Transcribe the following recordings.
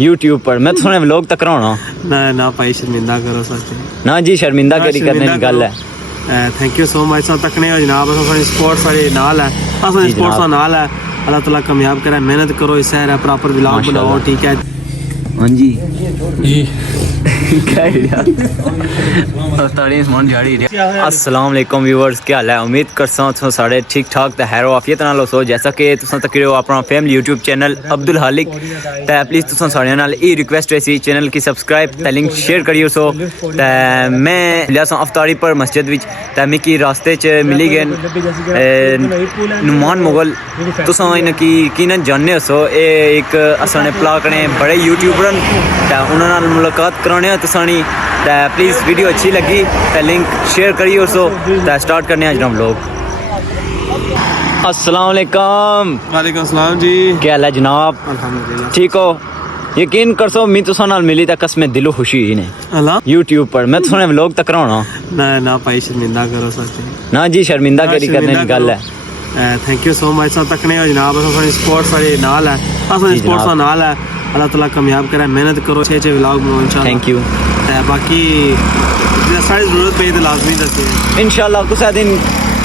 YouTube पर मैं सुने व्लॉग तक कराना ना ना भाई शर्मिंदा करो सच ना जी शर्मिंदा करी करने की गल है थैंक यू सो मच सा तकने हो जनाब असन स्पोर्ट्स वाले नाल है असन स्पोर्ट्स नाल है अल्लाह ताला कामयाब करे मेहनत करो इस है प्रॉपर व्लॉग बनाओ ठीक है हां जी अस्सलाम वालेकुम व्यूअर्स क्या हाल है उम्मीद करसा तुम सारे ठीक ठाक ते हैरो आफियत नाल हो जैसा कि तुम तक रहो अपना फैमिली यूट्यूब चैनल अब्दुल हालिक ते प्लीज तुम सारे नाल ई रिक्वेस्ट है सी चैनल की सब्सक्राइब ते लिंक शेयर करियो सो ते मैं लिया अफ्तारी पर मस्जिद विच ते मिकी रास्ते च मिली गए नुमान मुगल तुम इनकी कीनन जानने हो सो ये एक असने प्लाकने बड़े यूट्यूबर ते उन्हां नाल मुलाकात कराने तुसानी ते प्लीज़ वीडियो अच्छी लगी तो लिंक शेयर करिए सो तो स्टार्ट करने आज हम लोग। अस्सलाम वालेकुम। वालेकुम अस्सलाम जी क्या हाल है जनाब? अल्हम्दुलिल्लाह ठीक हो? यकीन कर सो मैं तुसा नाल मिली तो कसम दिलो खुशी ही ने अल्लाह YouTube पर मैं तुसा व्लॉग तक कराना ना ना भाई शर्मिंदा करो सच ना जी शर्मिंदा करी करने की गल है थैंक यू सो मच सा तकने हो जनाब असन स्पोर्ट्स वाले नाल है असन स्पोर्ट्स नाल है अल्लाह ताला कामयाब करे मेहनत करो अच्छे अच्छे व्लॉग बनाओ इंशाल्लाह थैंक यू बाकी सारी जरूरत पे तो लाजमी दसे इंशाल्लाह कुछ दिन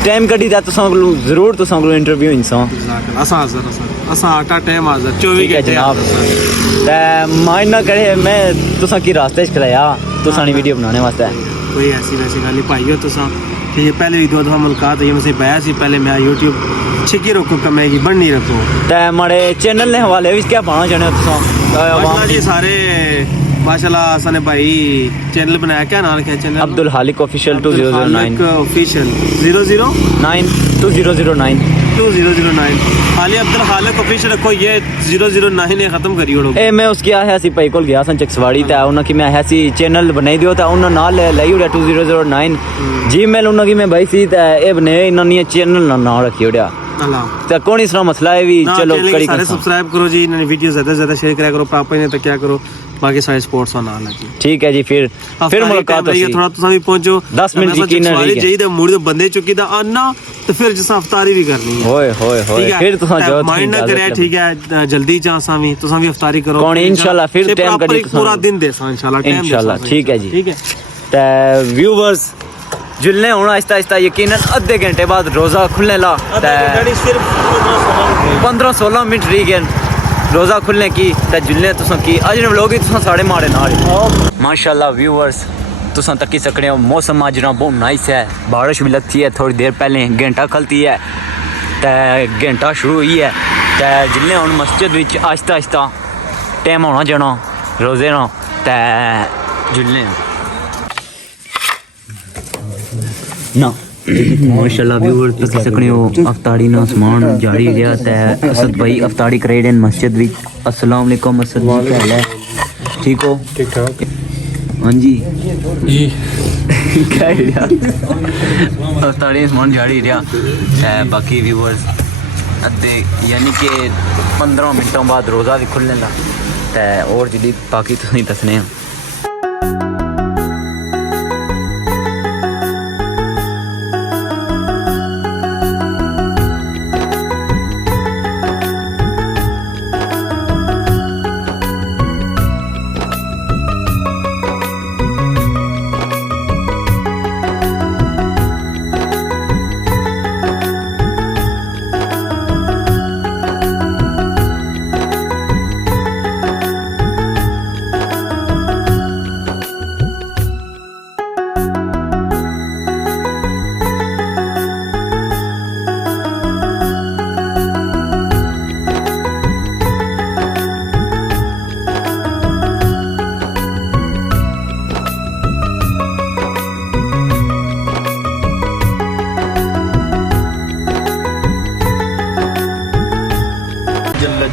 टाइम कड़ी दा तुसा जरूर तुसा इंटरव्यू इंसान असा हाजिर असा आटा टाइम हाजिर 24 घंटे जनाब ते माइंड ना करे मैं तुसा की रास्ते च खलाया तुसा नी वीडियो बनाने वास्ते कोई ऐसी वैसी गल नहीं भाई हो तुसा ये पहले भी 2 दफा मुलाकात है मुझसे बया सी पहले मैं YouTube छिकी रखो कमेगी बननी रखो ते हमारे चैनल ने हवाले विच क्या पाना चाहने हो तुसा जी सारे माशाल्लाह सने भाई चैनल बनाया क्या नाम क्या चैनल अब्दुल हालिक ऑफिशियल 2009 ऑफिशियल 009 2009 हाली अब्दुल हालिक ऑफिशियल रखो ये 009 ने खत्म करी ओड़ो ए मैं उसकी आया सी भाई कोल गया सन चकसवाड़ी ते उन्हां की मैं आया सी चैनल बनाई दियो ते उन्हां नाल लई ओड़या 2009 जीमेल उन्हां की मैं भाई सी ते ए बने इन्हां ने चैनल ना रखी ओड़या अल्लाह ते कौन इसरा मसला है भी चलो करी सारे सब्सक्राइब करो जी इन्होंने वीडियो ज्यादा शेयर करा करो पापा ने तो क्या करो बाकी सारे स्पोर्ट्स वाला है जी ठीक है जी फिर मुलाकात होगी थोड़ा तुसा भी पहुंचो 10 मिनट यकीन रही जाई ते मुड़ बंदे चुकी दा आना तो फिर जसा अफ्तारी भी करनी है होए होए होए फिर तुसा जो माइंड ना करे ठीक है जल्दी जासा भी तुसा भी अफ्तारी करो कौन इंशाल्लाह फिर टाइम करी पूरा दिन देसा इंशाल्लाह ठीक है जी ते व्यूअर्स जुलने होना आहिस्ता आहिस्ता यकीनन आधे घंटे बाद रोज़ा खुलने ला 15-16 मिनट रह गए रोज़ा खुलने की ते जुलने तुसा की अज ने व्लॉग तुसा साढ़े माड़े नाल माशाल्लाह व्यूअर्स तुसा तक सकने हो मौसम अज ना बहुत नाइस है बारिश भी लगती है थोड़ी देर पहले घंटा खलती है ते घंटा शुरू हुई है ते जुलने हुन मस्जिद विच आहिस्ता आहिस्ता टाइम होना जाना रोज़े ना ते जुलने ना माशाल्लाह व्यूअर तक सकने हो अफ्तारी ना सामान जारी गया ते असद भाई अफ्तारी करे मस्जिद विच अस्सलाम वालेकुम असद भाई क्या हाल है ठीक हो ठीक ठाक हां जी जी क्या है अफ्तारी सामान जारी रहा ते बाकी व्यूअर्स अद्दे यानी कि 15 मिनटों बाद रोज़ा भी खुलने ला ते और जल्दी बाकी तुसीं दसने हैं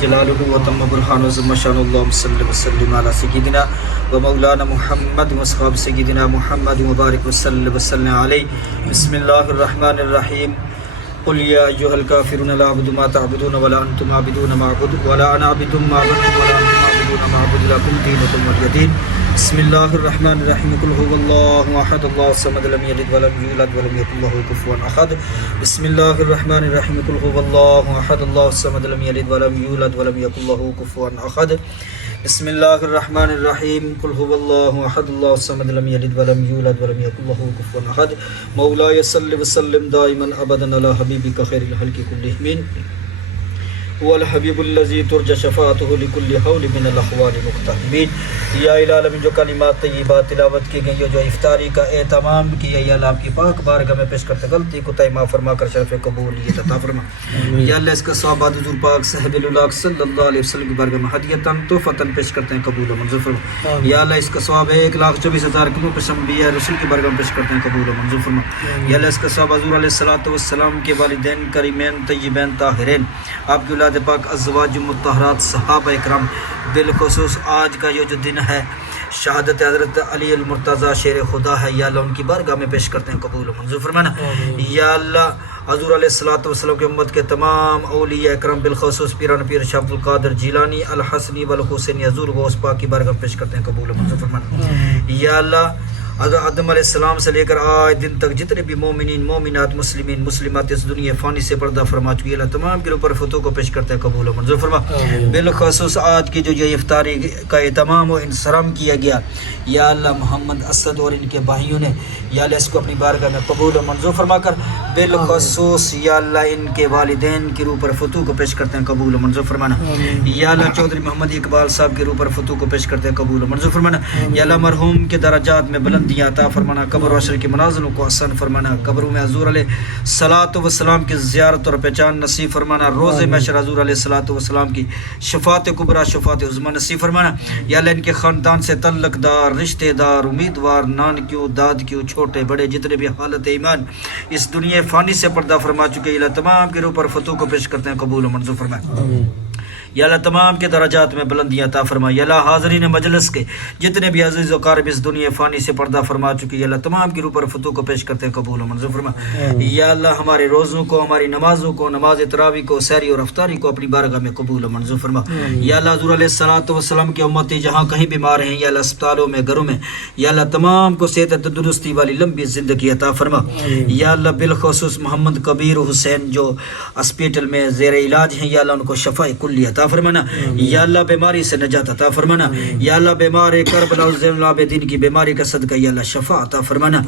जलालुहु व तम्म बुरहानु ज़म्मा शानुल्लाह सल्लल्लाहु अलैहि वसल्लम अला सय्यिदिना व मौलाना मुहम्मद व असहाब सय्यिदिना मुहम्मद व बारिक वसल्लम वसल्लम अलैहि बिस्मिल्लाहिर रहमानिर रहीम कुल या अय्युहल काफिरून ला अअबुदु मा तअबुदून व ला अंतुम आबिदून मा अअबुदु व ला अना आबिदुम मा अबदतुम व ला अंतुम تعبدون ما أعبد لكم دينكم ولي دين بسم الله الرحمن الرحيم قل هو الله أحد الله الصمد لم يلد ولم يولد ولم يكن له كفوا أحد بسم الله الرحمن الرحيم قل هو الله أحد الله الصمد لم يلد ولم يولد ولم يكن له كفوا أحد بسم الله الرحمن الرحيم قل هو الله أحد الله الصمد لم يلد ولم يولد ولم يكن له كفوا أحد مولاي صل وسلم دائما أبدا على حبيبك خير الخلق كلهم هو الحبيب الذي ترجى شفاعته لكل حول من الأحوال المقتحمين या इलालमीन जो कलिमात तय्यबात तिलावत की गई जो इफ्तारी का एहतमाम किया या अल्लाह आपकी पाक बारगाह में पेश करते गलती को तय फरमा कर शरफ़ कबूलियत अता फरमा या अल्लाह इसका सवाब हुज़ूर पाक साहिबुल सल्लल्लाहु अलैहि वसल्लम की बारगाह में हदियतन तोहफ़तन पेश करते हैं कबूल व मंजूर फरमा या अल्लाह इसका सवाब 1,24,000 किलो पे अंबिया रसूल की बारगाह में पेश करते हैं कबूल व मंजूर फरमा या अल्लाह इसका सवाब हुज़ूर अलैहिस्सलातु वस्सलाम के वालिदैन करीमैन तय्यबैन ताहिरैन आपकी औलाद पाक अज़वाज मुत्तहरात सहाबा इकराम बिलखुसूस आज का ये जो दिन है शहादत हज़रत अली अल मुर्तज़ा शेर खुदा है या अल्लाह उनकी बारगाह में पेश करते हैं कबूल व मंजूर फरमाना या अल्लाह हज़ूर अलैहिस्सलातु वस्सलाम की उम्मत के तमाम औलिया इकराम बिलखुसूस पीरान पीर शाह अब्दुल कादिर जिलानी अल हसनी वल हुसैनी हज़ूर गौस पाक की बारगाह में पेश करते हैं कबूल व मंजूर फरमाना या अल्लाह हज़रत आदम अलैहिस्सलाम से लेकर आज दिन तक जितने भी मोमिनीन मोमिनात मुस्लिमीन मुस्लिमात इस दुनिया फ़ानी से पर्दा फरमा चुकी है तमाम के ऊपर फतों को पेश करते हैं कबूल व मंजूर फरमा बिलखुसूस आज की जो ये इफ्तारी का एहतमाम व इंसराम किया गया या अल्लाह मोहम्मद असद और इनके भाइयों ने या अल्लाह इसको अपनी बारगाह में कबूल व मंजूर फरमा कर बिलखुसूस या अल्लाह इनके वालिदैन के ऊपर फतों को पेश करते हैं कबूल व मंजूर फरमाना या अल्लाह चौधरी मोहम्मद इकबाल साहब के ऊपर फतों को पेश करते हैं कबूल व मंजूर फरमाना या अल्लाह मरहूम के दराजात में बुलंदियां अता फरमाना कब्र अशर की मनाज़िलों को हसन फरमाना कब्रों में हज़ूर अलैहिस्सलातु वस्सलाम की ज़ियारत और पहचान नसीब फरमाना रोज़े महशर हज़ूर अलैहिस्सलातु वस्सलाम की शफ़ात कुबरा शफ़ात उज़्मा नसीब फरमाना या अल्लाह इनके ख़ानदान से तल्लक़दार रिश्तेदार उम्मीदवार नानकियों दादकियों छोटे बड़े जितने भी हालत ईमान इस दुनिया फ़ानी से पर्दा फरमा चुके अल्लाह तमाम के ऊपर फतों को पेश करते हैं कबूल व मंजूर फरमाए या अल्लाह तमाम के दराजात में बुलंदियां अता फरमा या अल्लाह हाज़रीन मजलिस के जितने भी अज़ीज़ व क़ारिब इस दुनिया फ़ानी से पर्दा फरमा चुकी है अल्लाह तमाम के ऊपर फतों को पेश करते हैं कबूल व मंजूर फरमा या अल्लाह हमारे रोज़ों को हमारी नमाज़ों को नमाज तरावी को सैरी और अफ्तारी को अपनी बारगाह में कबूल व मंजूर फरमा या अल्लाह हज़ूर अलैहिस्सलातु वस्सलाम की उम्मती जहाँ कहीं बीमार हैं या अल्लाह अस्पतालों में घरों में या अल्लाह तमाम को सेहत तंदुरुस्ती वाली लंबी ज़िंदगी अता फरमा या अल्लाह बिलखुसूस मोहम्मद कबीर हुसैन जो हॉस्पिटल में ज़ेर इलाज हैं या अल्लाह उनको शफ़ाए कुल्ली अता फरमाना या अल्लाह बीमारी से नजात अता फरमाना या अल्लाह बीमार करबला ज़ैनुल आबिदीन की बीमारी का सदका या अल्लाह शफा अता फरमाना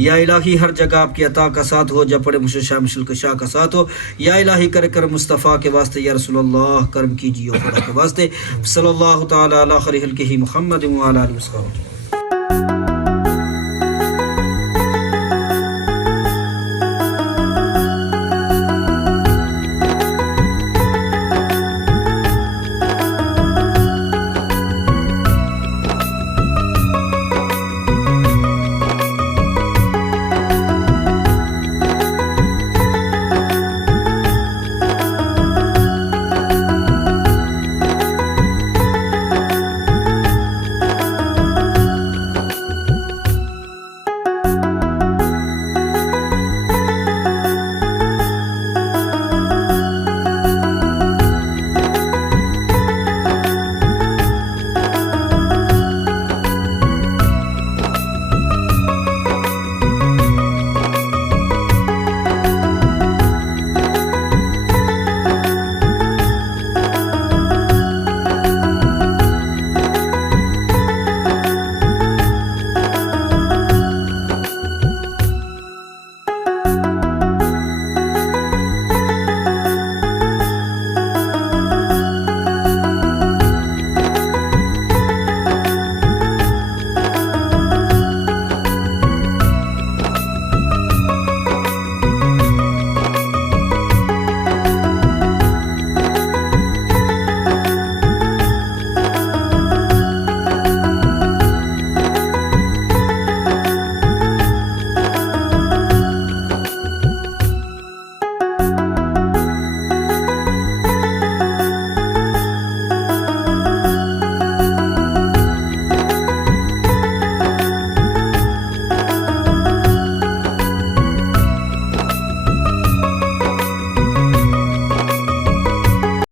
या इलाही हर जगह आपकी अता का साथ हो जब पड़े मुशा मुशल का साथ हो या इलाही कर मुस्तफ़ा के वास्ते या रसूलुल्लाह करम कीजिए खुदा के वास्ते सल्लल्लाहु तआला अला खैरिल मुहम्मद व अला आलिहि वसल्लम।